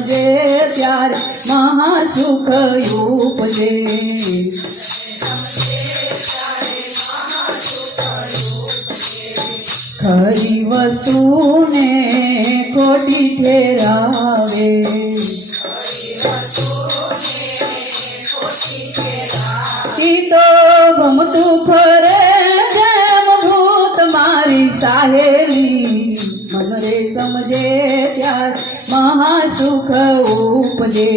સમજે ત્યારે મહાસુખ ઉપજે. ખરી વસ્તુને ખોટી ઠેરાવે, ઈ તો ગમતું ફરે જેમ ભૂત મારી સાહેલી. મન રે સમજે ત્યાર મહાસુખ ઉપજે.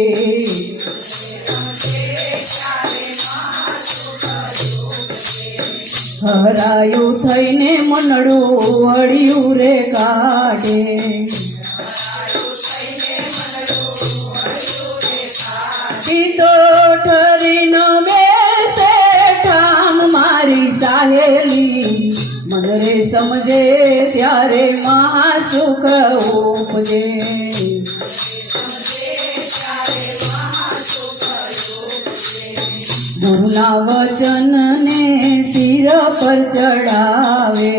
હરાયું થઈને મનડું વળ્યું રે કાઢે, ઈ તો ઠરી ન બેસે ઠામ મારી સાહેલી. મન રે સમજે ત્યારે મહાસુખ ઉપજે. ગુરુના વચનને શિર પર ચડાવે,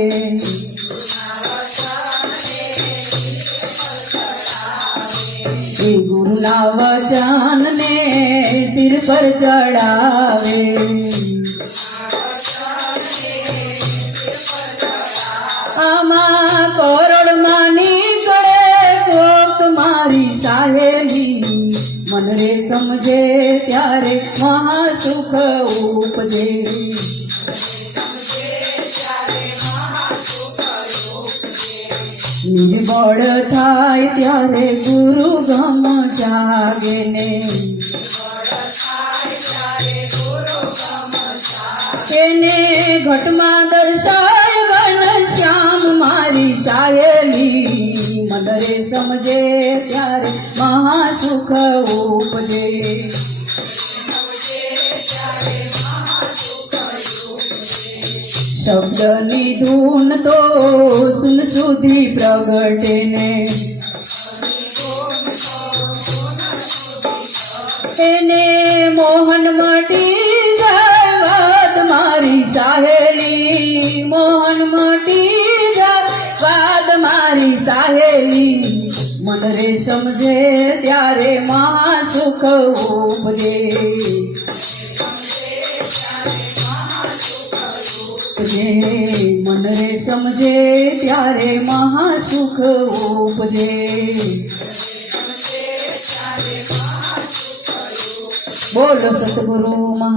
એ ગુરુના વચનને શિર પર ચડાવે. આમાં કરોડમાં નીકળે કોક મારી સાહેલી. મન રે સમજે ત્યારે મહાસુખ ઉપજે. નિર્બળ થાય ત્યારે ગુરુ ગમ જાગે ને, એને ઘટમાં દર્શાય ઘનશ્યામ મારી સાહેલી. મન રે સમજે ત્યારે મહાસુખ ઉપજે. શબ્દની ધૂન તો સુન સુધી પ્રગટે ને, એને મોહન મટી જાય વાત મારી સાહેલી. મોહન મટી જાય વાત મારી સાહેલી. મન રે સમજે ત્યારે મહાસુખ ઉપજે. મન રે સમજે ત્યારે મહાસુખ ઉપજે. બોલો સતગુરુ મહા